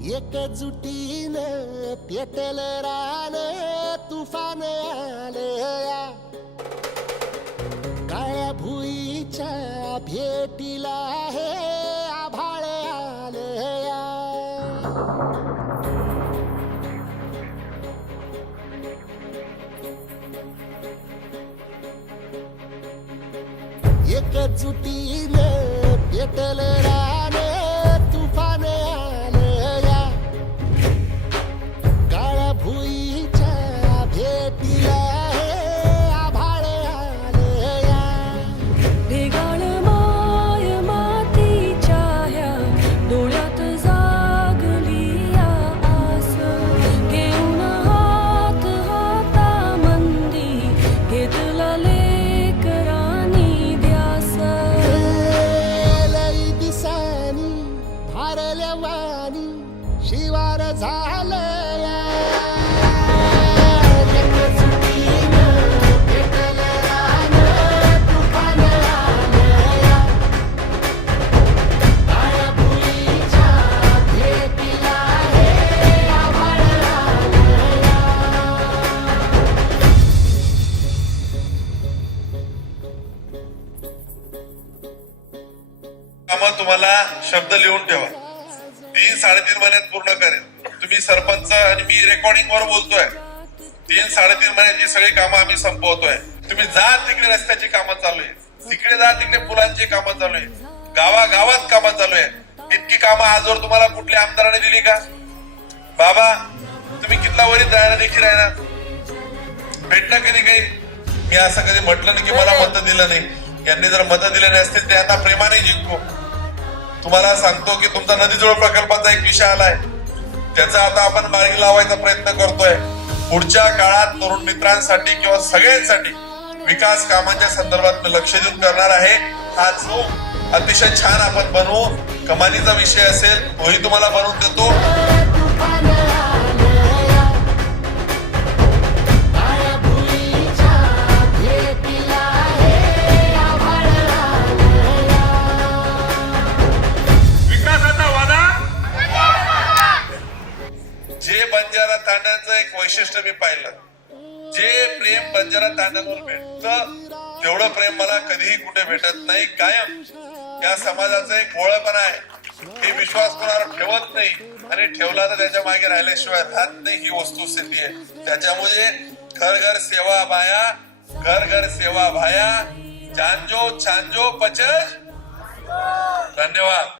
एकजुटीनं पेटल रान तुफान आलया काळ्या भुईच्या भेटीला हे आभाळ आलया एकजुटीनं पेटल रान तुफान आलया काळ्या भुईच्या भेटीला हे आभाळ आलया ढेगाळ माय मातीच्या ह्या डोळ्यात जागली या आस घेऊन हात हातामंदी घेतला लेकरांनी ध्यास लई दिसानी भारल्या वाणी शिवार झालया एकजुटीनं पेटल रान तुफान आलया काळ्या भुईच्या भेटीला हे आभाळ आलया कामं तुम्हाला शब्द लिहून ठेवा 3-3.5 महिन्यात पूर्ण करेन. तुम्ही सरपंच आणि मी रेकॉर्डिंग वर बोलतोय 3-3.5 महिन्याची सगळी कामं आम्ही संपवतोय. तुम्ही जा तिकडे रस्त्याची कामं चालू आहे, तिकडे जा तिकडे पुलांची कामं चालू आहे, गावागावात कामं चालू आहे. इतकी कामं आजवर तुम्हाला कुठल्या आमदाराने दिली का? बाबा तुम्ही कितला वरीत राहायला देखील आहे ना, भेटणं कधी काही मी असं कधी म्हटलं नाही की मला मतं दिलं नाही. यांनी जर मतं दिले नसतील ते आता प्रेमाने जिंकू. तुम्हाला सांगतो की तुमचा नदीजोड प्रकल्पाचा एक विषय आलाय, त्याचा आता आपण मार्गी लावायचा प्रयत्न करतोय. पुढच्या काळात तरुण मित्रांसाठी किंवा सगळ्यांसाठी विकास कामांच्या संदर्भात मी लक्ष देऊन करणार आहे. हा जो अतिशय छान आपण बनवू, कमानीचा विषय असेल तोही तुम्हाला बनवून देतो. तुफान आलया काळ्या भुईच्या भेटीला हे आभाळ आलया विकासाचा वादा जे बंजारा तांड्याचं एक वैशिष्ट्य मी पाहिलं, जे प्रेम बंजारा तांड्यांवर भेटतं तेवढं प्रेम मला कधीही कुठे भेटत नाही. कायम या समाजाचं एक ओळखपण आहे, हे विश्वास कोणावर ठेवत नाही आणि ठेवला तर त्याच्या मागे राहिल्याशिवाय राहत नाही, ही वस्तुस्थिती आहे. त्याच्यामुळे घर घर सेवा भाया, घर घर सेवा भाया, जानजो छानजो पचज. धन्यवाद.